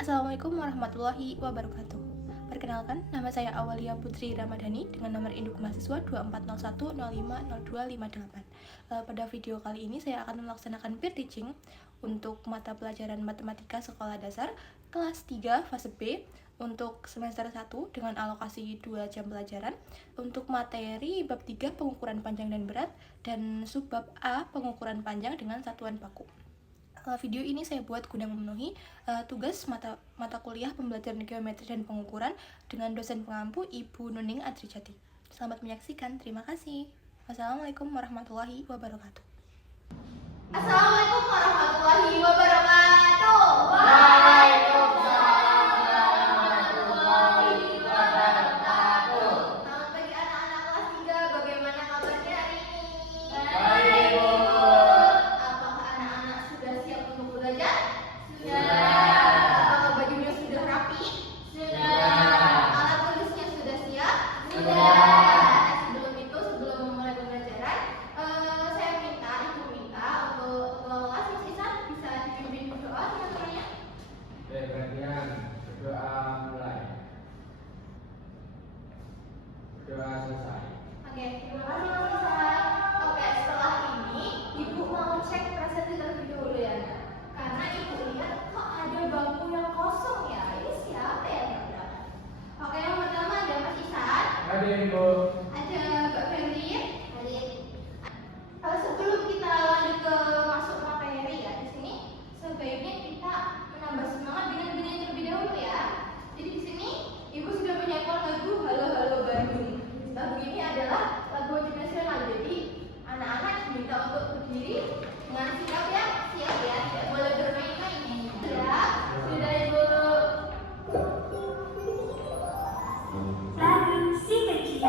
Assalamualaikum warahmatullahi wabarakatuh. Perkenalkan, nama saya Awalia Putri Ramadhani dengan nomor induk mahasiswa 2401050258. Pada video kali ini saya akan melaksanakan peer teaching untuk mata pelajaran matematika sekolah dasar kelas 3 fase B untuk semester 1 dengan alokasi 2 jam pelajaran, untuk materi bab 3 pengukuran panjang dan berat, dan subbab A pengukuran panjang dengan satuan baku. Video ini saya buat guna memenuhi tugas mata kuliah pembelajaran geometri dan pengukuran dengan dosen pengampu Ibu Nuning Adrijati. Selamat menyaksikan, terima kasih. Wassalamualaikum warahmatullahi wabarakatuh. Assalamualaikum warahmatullahi wabarakatuh. Selamat pagi anak-anak kelas 3. Bagaimana kabarnya hari ini? Baik, Bu. Apakah anak-anak sudah siap untuk belajar? Sudah. Apakah bajunya sudah rapi? Sudah. Alat tulisnya sudah siap? Sudah. Sebelum memulai pembelajaran, saya minta untuk ketua kelas Mas Isan bisa dipimpin berdoa dengan suaranya. Perhatian, berdoa mulai. Berdoa selesai. Oke, terima kasih Mas Isan. Oke, setelah ini Ibu mau cek presentasi terlebih dahulu ya, Nak. Karena Ibu lihat kok ada bangku yang kosong ya. Ini siapa ya yang berangkat? Oke, yang pertama ada Mas Isan, Hadir, Ibu. ada Mbak Febri. Sebelum kita lanjut ke masuk materi ya, di sini sebaiknya kita menambah semangat dengan bernyanyi terlebih dahulu ya. Jadi di sini Ibu sudah menyiapkan lagu Halo Halo Bandung. Lagu ini adalah lagu wajib nasional. Jadi anak-anak diminta untuk berdiri dengan sikap yang siap ya, tidak boleh bermain-main. Ya, sudah Ibu. Lagu si kecil.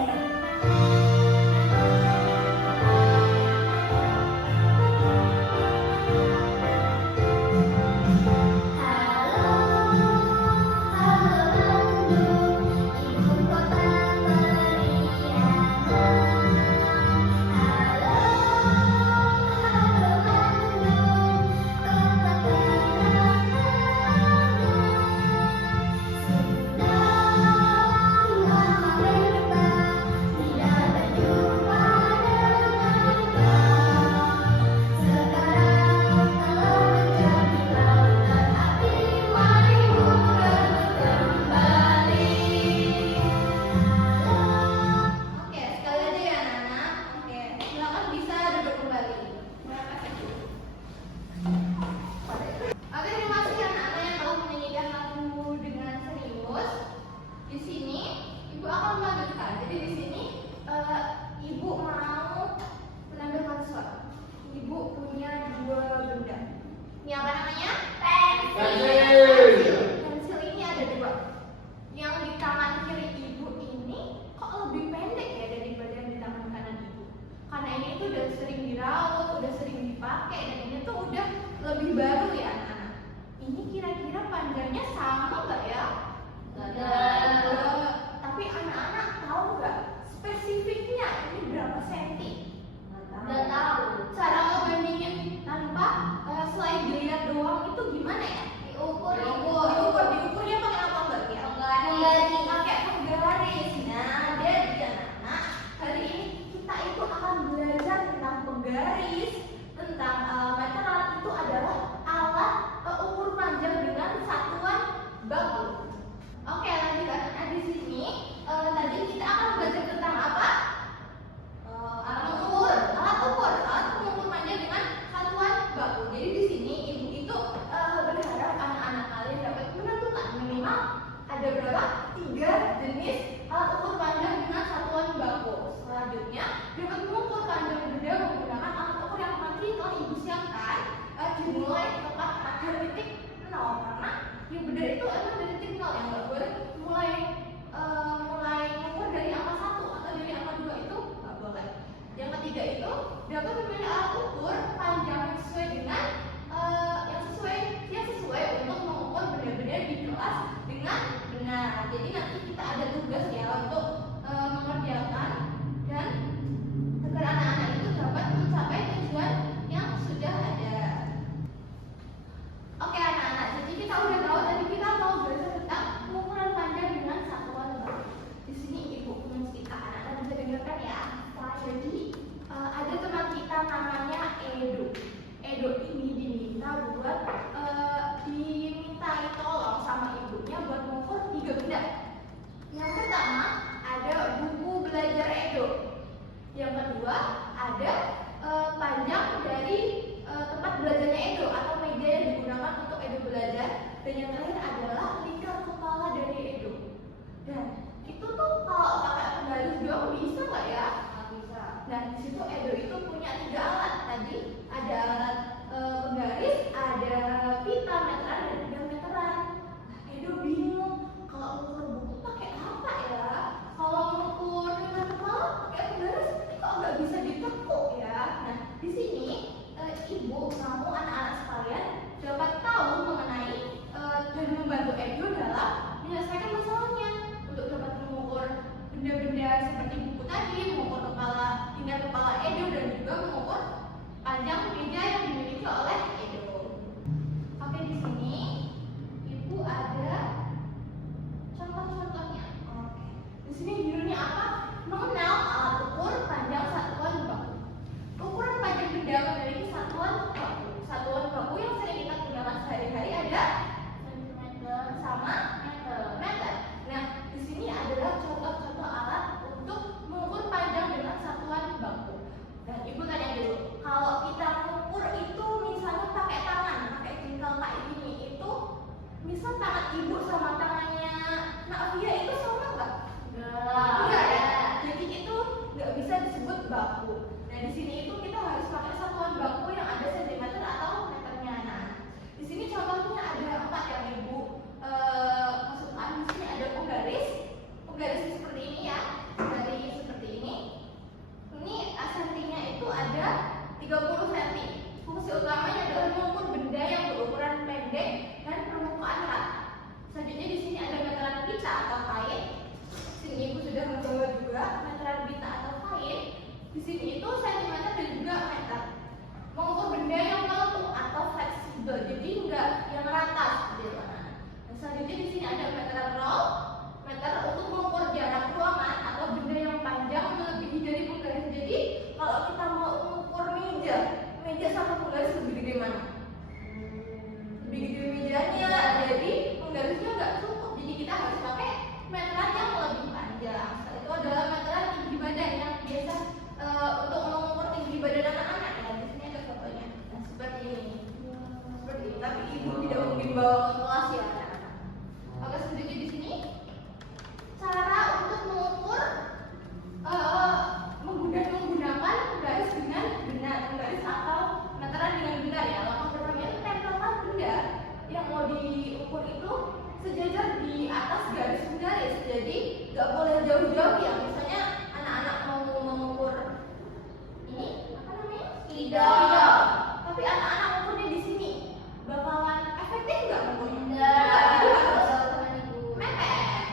Oke, sekali lagi ya anak-anak. Oke, silakan bisa duduk kembali. Oke, terima kasih anak-anak yang telah menyanyikan lagu dengan serius. Di sini Ibu akan melanjutkan. Jadi di sini Ibu mau menampilkan sesuatu. Ibu punya dua benda. Ini apa namanya? Pensil. Pensil ini ada dua. Yang di tangan kiri Ibu ini kok lebih pendek ya daripada yang di tangan kanan Ibu. Karena ini tuh udah sering dirawat, udah sering dipakai, dan ini tuh udah lebih baru ya anak-anak. Ini kira-kira panjangnya sama nggak ya? Nggak. Tapi anak-anak tahu nggak spesifiknya ini berapa senti? Nggak tahu. Cara ngebandingin tanpa selain dilihat doang itu gimana ya? Diukurnya pakai apa Mbak Kia? Pakai penggaris. Nah, jadi anak-anak, hari ini kita itu akan belajar tentang penggaris, tentang meteran. Itu adalah alat ukur panjang dengan satuan baku. Oke, lanjut anak-anak. Di sini tadi kita akan belajar tentang apa? Alat ukur mengukur panjang dengan satuan baku. Jadi di sini Ibu itu berharap anak-anak kalian dapat menentukan minimal ada berapa? 3 jenis alat ukur panjang dengan satuan baku. Selanjutnya dapat mengukur panjang benda menggunakan alat ukur yang nanti telah Ibu siapkan, dimulai tepat pada titik 0, karena yang benar itu emang dari titik 0 yang nggak boleh mulai mengukur dari angka 1 atau dari angka 2, itu nggak boleh. Yang ketiga itu dapat memilih alat ukur panjang yang sesuai dengan yang sesuai untuk mengukur benda-benda di kelas dengan benar. Jadi nanti kita ada tugas ya untuk mengerjakan dan agar anak-anak itu dapat mencapai tujuan yang sudah ada. Oke anak-anak, jadi kita udah tahu tadi kita mau benda. Yang pertama ada buku belajar Edo. Yang kedua ada panjang dari tempat belajarnya Edo atau meja yang digunakan untuk Edo belajar. Dan yang terakhir adalah lingkar kepala dari Edo. Dan itu tuh kalau pakai penggaris doang bisa nggak ya? Nggak bisa. Nah di situ Edo itu punya 3 alat tadi. Ada alat penggaris, ada pita meteran dan juga meteran. Nah Edo bingung kalau mengukur buku pakai apa ya? Kalau mengukur dengan kepala pakai penggaris kok nggak bisa ditekuk ya? Nah di sini ibu mau anak-anak sekalian dapat tahu mengenai dan membantu Edo dalam menyelesaikan masalahnya untuk dapat mengukur benda-benda seperti buku tadi, mengukur tingkat kepala Edo dan juga mengukur panjang meja yang dimiliki oleh Edo. Oke, di sini ibu ada contoh-contohnya. Oke, di sini judulnya apa? Mengenal alat ukur panjang satuan baku. Ukuran panjang benda memiliki satuan baku. Satuan baku yang sering kita gunakan sehari-hari ada sentimeter sama meter. Nah, di sini adalah contoh-contoh alat untuk mengukur panjang dengan satuan baku. Dan ibu tanya dulu, kalau kita mengukur itu misalnya pakai tangan, pakai jengkal kayak gini, itu misal tangan ibu sama tangannya Navia itu sama nggak? Enggak ya. Jadi itu nggak bisa disebut baku. Nah di sini itu kita harus pakai satuan baku yang ada sentimeter atau meternya. Nah di sini contohnya ada 4 yang ibu masukkan. Di sini ada penggaris seperti ini ya, dari seperti ini. Ini sentinya itu ada 30 cm. Fungsi utamanya adalah mengukur benda yang berukuran pendek dan permukaan rata. Selanjutnya di sini ada meteran pita atau kain. Sini ibu sudah membawa juga meteran pita atau kain. Di sini itu sentimeter dan juga meter. Mengukur benda yang melengkung atau fleksibel, jadi enggak yang rata seperti itu. Nah, selanjutnya di sini ada meteran roll. Meter untuk mengukur jarak ruangan atau benda yang panjang melebihi dari penggaris. Jadi kalau kita mau mengukur meja sama penggaris lebih gede mana? Lebih gede mejanya, jadi penggarisnya nggak cukup. Jadi kita harus pakai meteran yang lebih panjang. Setelah itu adalah meteran tinggi badan yang biasa untuk mengukur tinggi badan anak-anak. Ya, di sini ada fotonya. Nah, seperti ini. Seperti ini. Tapi ibu tidak mungkin bawa ke kelas ya anak-anak. Oke, selanjutnya di sini cara untuk mengukur menggunakan garis dengan benar, garis atau meteran dengan benar ya. Langkah pertama itu tempelkan benda yang mau diukur itu sejajar di atas garis penggaris. Jadi nggak boleh jauh-jauh ya. Misalnya anak-anak mau mengukur ini apa namanya? Spidol. Tapi anak-anak mengukurnya di sini, bakalan efektif nggak mengukurnya? Jadi harus mepet.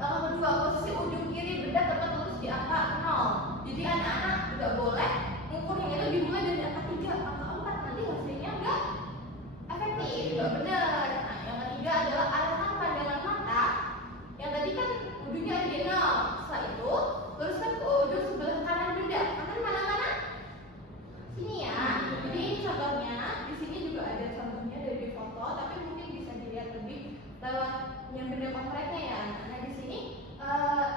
Langkah kedua, posisi ujung kiri benda tepat lurus di angka 0. Jadi anak-anak nggak boleh mengukur yang itu dimulai dari angka 3, angka 4, nanti hasilnya nggak efektif, nggak benar. Nah, yang ketiga adalah arahkan pandangan mata. Yang tadi kan ujungnya ada di 0. Setelah itu luruskan ke ujung sebelah kanan benda. Kanan mana kanan? Sini ya. Jadi ini contohnya. Di sini juga ada contohnya dari foto, tapi mungkin bisa dilihat lebih lewat yang benda konkretnya ya. Nah di sini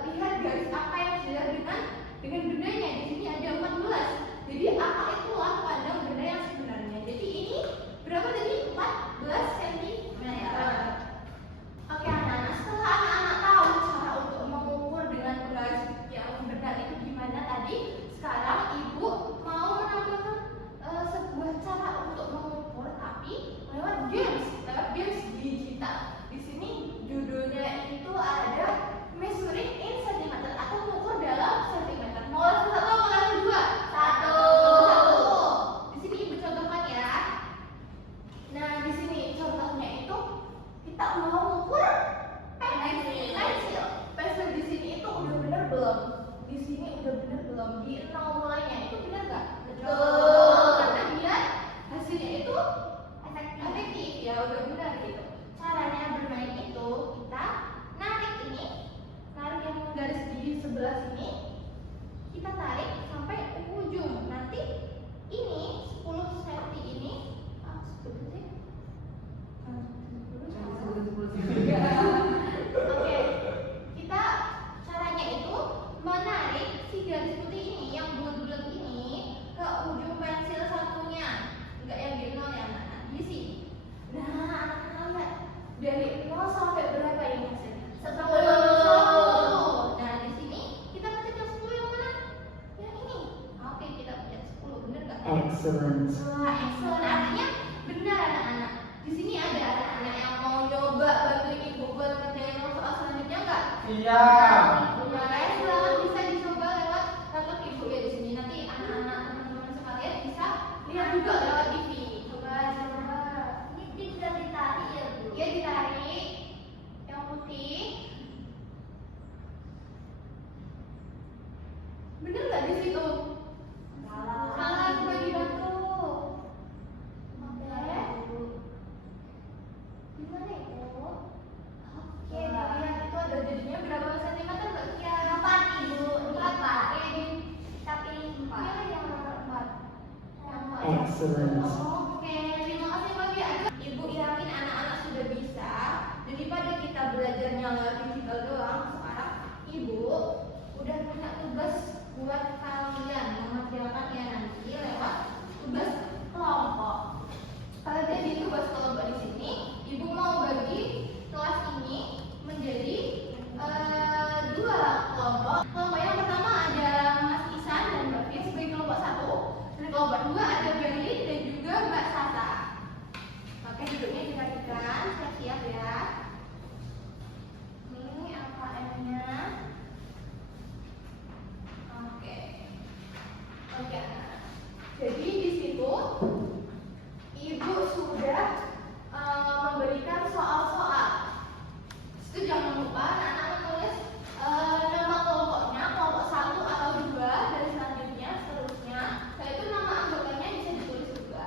lihat garis apa yang sejajar dengan bendanya. Di sini ada 14. Jadi apa itulah panjang benda yang sebenarnya. Jadi ini berapa tadi? 14 cm. Oke anak-anak, setelah anak-anak tahu cara untuk mengukur dengan penggaris yang benar itu gimana tadi, sekarang ibu mau menampilkan sebuah cara untuk mengukur tapi lewat games digital. Di sini judulnya itu ada measuring in centimeter atau mengukur dalam sentimeter. Mulai dari 0 sampai berapa ini hasilnya? 10. Nah, di sini kita pencet yang 10 yang mana? Yang ini. Oke, kita pencet 10. Bener nggak? Excellent. Wah, excellent. Artinya benar anak-anak. Di sini ada anak-anak yang mau nyoba bantuin ibu buat ngerjain soal selanjutnya nggak? Iya. Boleh, silakan bisa dicoba lewat laptop ibu ya di sini. Nanti anak-anak teman-teman sekalian bisa lihat juga lewat TV. Coba. Ini bisa ditarik ya bu? Ya ditarik. Yang putih. Bener nggak di situ? Salah, coba dibantu. Oke. Gimana itu? Oke, dilihat itu ada jadinya berapa sentimeter Mbak Kia? 4 ibu. 4. Tapi 4. Iya yang 4. Yang 4. Excellent. Oke, terima kasih Mbak Kia. Ibu yakin anak-anak sudah bisa. Daripada kita belajarnya lewat digital doang, sekarang ibu udah punya tugas buat kalian mengerjakan ya nanti lewat tugas kelompok. Jadi tugas kelompok di sini, ibu mau bagi kelas ini menjadi 2 kelompok. Kelompok yang pertama ada Mas Isan dan Mbak Fia sebagai kelompok 1. Dan kelompok 2 ada Berlin dan juga Mbak Sasa. Oke, duduknya diperhatikan, siap-siap ya. Ini LKM-nya. Oke. Oke. Jadi di situ ibu sudah memberikan soal-soal. Itu jangan lupa anak-anak menulis nama kelompoknya, kelompok 1 atau 2 dan selanjutnya seterusnya. Setelah itu nama anggotanya bisa ditulis juga.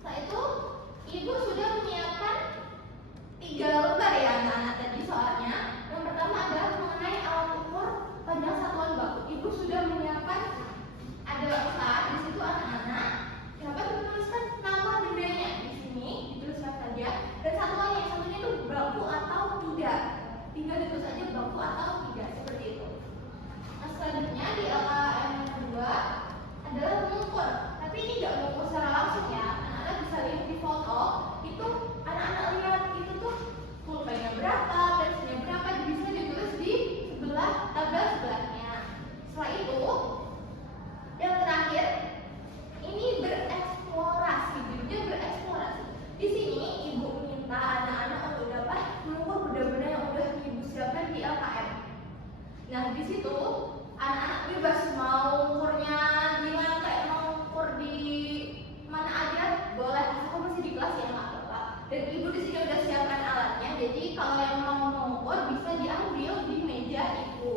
Setelah itu ibu sudah menyiapkan 3 lembar ya anak-anak tadi soalnya. Yang pertama adalah mengenai alat ukur panjang satuan baku. Ibu sudah menyiapkan ada empat di situ anak-anak dapat menuliskan nama bendanya di sini dituliskan saja dan satuannya yang satunya itu baku atau tidak, tinggal ditulis saja baku atau tidak seperti itu. Nah selanjutnya di LKM yang kedua adalah mengukur, tapi ini nggak mengukur secara langsung ya, anak-anak bisa lihat di foto itu anak-anak lihat itu tuh pulpennya berapa, pensilnya berapa bisa ditulis di sebelah tabel sebelahnya. Setelah itu yang terakhir, ini bereksplorasi, judulnya bereksplorasi. Di sini ibu minta anak-anak untuk dapat mengukur benda-benda yang udah ibu siapkan di LKM. Nah di situ anak-anak bebas mau ukurnya di lantai, mau ukur di mana aja boleh. Aku masih di kelas ya nggak apa-apa. Dan ibu di sini udah siapkan alatnya. Jadi kalau yang mau mengukur bisa diambil di meja ibu.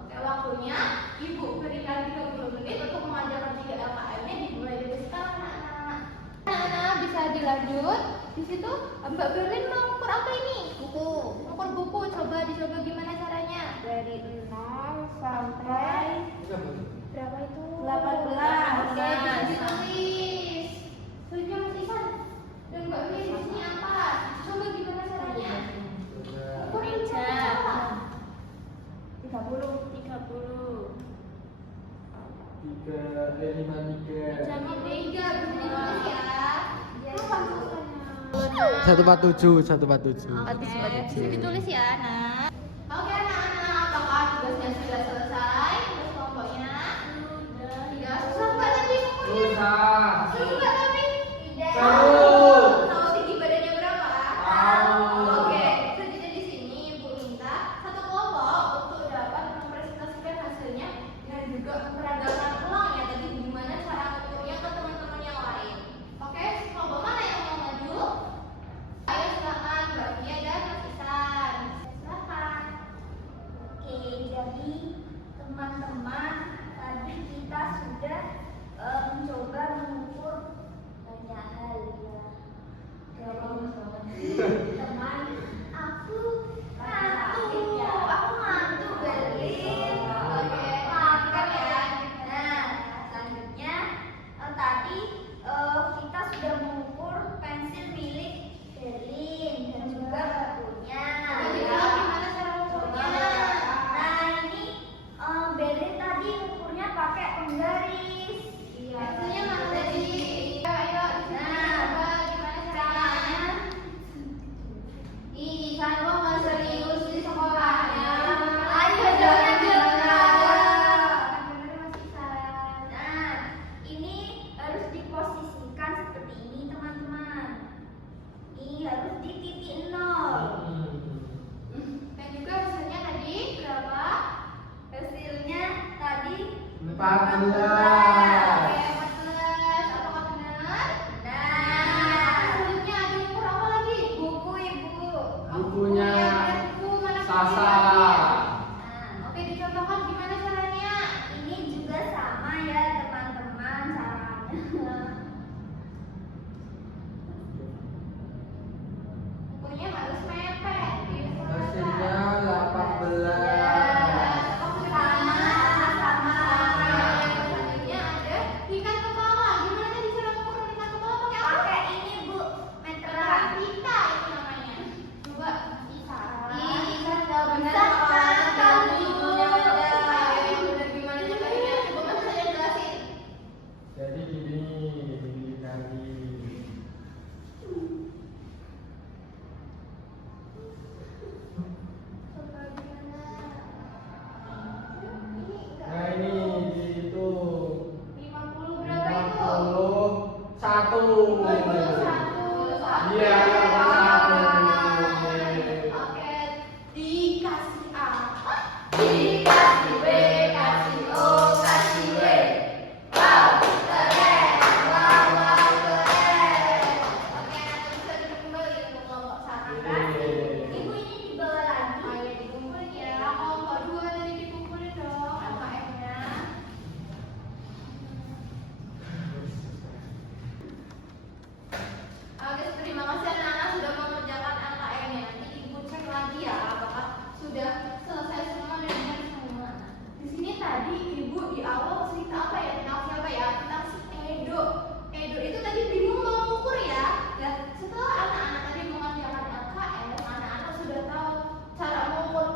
Oke, waktunya ibu berikan 30 menit untuk mengajarkan 3 LKM-nya dimulai dari sekarang anak-anak. Anak-anak bisa dilanjut. Di situ Mbak Berlin mau ukur apa ini? Buku. Ukur buku, coba dicoba gimana caranya? Dari 0 sampai berapa itu? 18. Oke, bisa ditulis. Setuju Mas Isan? Dan Mbak Berlin di sini apa? Coba gimana caranya? Ukur Meja. berapa? 30. 53. Jam 3 bisa ditulis ya. Satu empat tujuh. Bisa ditulis ya, Nak. Oke, anak-anak, apakah tugasnya sudah selesai? Tugas kelompoknya? Sudah. Susah nggak tadi ukurnya? Susah. Seru nggak tapi? Tidak. Seru. Tahu tinggi badannya berapa? Tahu. Oke, selanjutnya di sini Ibu minta satu kelompok untuk dapat mempresentasikan hasilnya dan juga memperagakan ulang ya tadi gimana cara mengukurnya ke teman-teman yang lain. Oke, kelompok mana yang mau maju? Ayo silakan Mbak Fia dan Mas Isan. Silakan. Oke, jadi teman-teman tadi kita sudah mencoba mengukur banyak hal ya. 14. Oke, 14. Apakah benar? Nah, selanjutnya ada ukur apa lagi? Buku Ibu. Bukunya Buku mana Sasa. Nah, oke, dicontohkan gimana caranya? Ini juga sama ya teman-teman caranya. Bukunya harus mepet. Hasilnya 18. Selanjutnya ada tingkat kepala. Gimana tadi cara mengukur tingkat kepala pakai apa? Pakai ini Bu, meteran. Pita itu namanya. Coba Bisa. Ih, kan nggak benar Bisa, kalau kan, ada ibunya ada. Yang benar gimana caranya? Coba kan saya jelasin. Jadi gini dikali. Coba gimana? Nah ini dihitung. 50 berapa itu? 51. 51. Iya, Oke. 51. Oke, dikasih apa? Dikasih B, kasih O, kasih W. Wow, keren. Wow, wow, keren. Oke, nanti bisa duduk kembali untuk kelompok satu. Ibu ini dibawa lagi. Ayo dikumpulin ya. Kelompok 2 tadi dikumpulin dong LKM-nya. Oke, terima kasih anak-anak sudah mengerjakan LKM-nya. Nanti ibu cek lagi ya apakah sudah selesai semua dan benar semua. Di sini tadi ibu di awal cerita apa ya? Tentang siapa ya? Tentang si Edo. Edo itu tadi bingung mau mengukur ya. Dan setelah anak-anak tadi mengerjakan LKM, anak-anak sudah tahu cara mengukur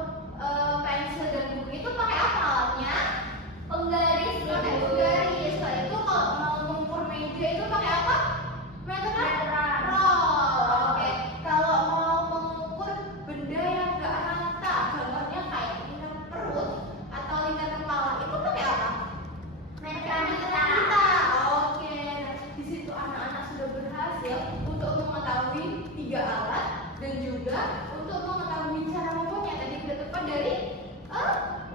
pensil dan buku itu pakai apa alatnya? Penggaris Pakai Ibu. garis. Setelah itu kalau mau mengukur meja itu pakai apa? Meteran. Meteran. Roll. Oke. Kalau mau mengukur benda yang gak rata, contohnya kayak lingkar perut atau lingkar kepala, itu pakai apa? Meteran Meteran kita. kita. Oke. Nah, di situ anak-anak sudah berhasil untuk mengetahui 3 alat dan juga untuk mengetahui cara mengukurnya. Tadi sudah tepat dari 0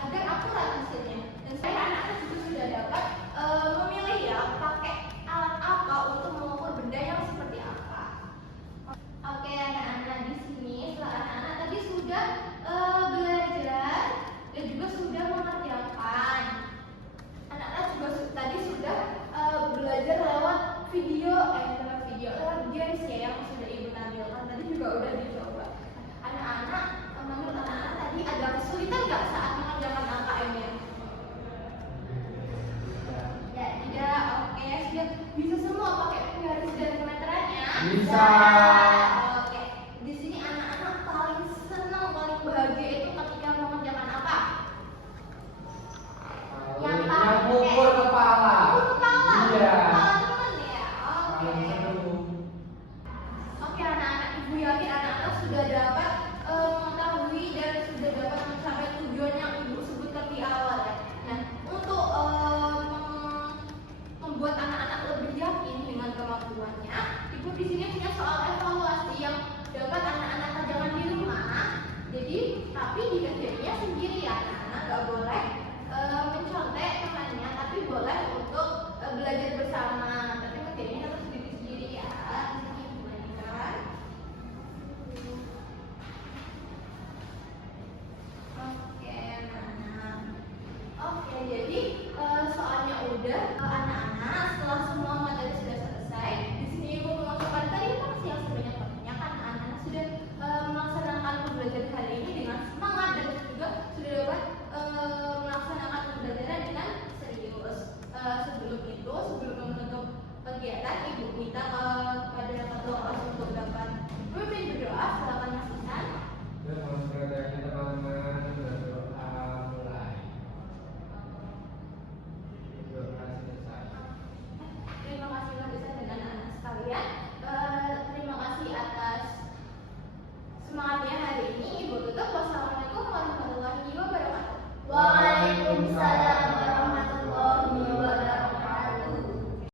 agar akurat hasilnya. Dan saya anak-anak juga sudah dapat memilih ya pakai alat apa untuk mengukur benda yang seperti apa. Oke anak-anak, di sini setelah anak-anak tadi sudah belajar dan juga sudah mengerjakan. Anak-anak juga tadi sudah belajar lewat video, lewat video, lewat games ya yang sudah ibu tampilkan. Tadi juga udah dicoba. Anak-anak, menurut anak-anak tadi ada kesulitan nggak saat mengerjakan LKM-nya? Ya, tidak. Oke, sudah bisa semua pakai penggaris dan meterannya? Bisa. Oke. Di sini anak-anak paling senang, paling bahagia itu ketika mengerjakan apa? Yang mengukur kepala. Ukur kepala. Iya. Kepala teman ya. Oke. Paling seru. Oke anak-anak, ibu yakin anak-anak sudah dapat mengetahui dan sudah dapat mencapai tujuan yang ibu sebutkan di awal ya. Nah, untuk membuat anak-anak lebih yakin dengan kemampuannya, ibu di sini punya soal evaluasi yang dapat anak-anak kerjakan di rumah. Jadi, tapi dikerjainnya sendiri ya, anak-anak nggak boleh mencontek temannya, tapi boleh untuk belajar bersama. Tapi kerjainnya harus sendiri-sendiri ya. Ini ibu bandingkan. Oke, anak-anak. Oke, jadi soalnya udah anak-anak setelah semua materi sudah selesai. Di sini ibu mengucapkan terima kasih yang sebanyak-banyaknya karena anak-anak sudah melaksanakan pembelajaran hari ini dengan semangat dan juga sudah dapat melaksanakan pembelajaran dengan serius. Sebelum itu, sebelum menutup kegiatan, ibu minta kepada ketua kelas untuk dapat memimpin berdoa.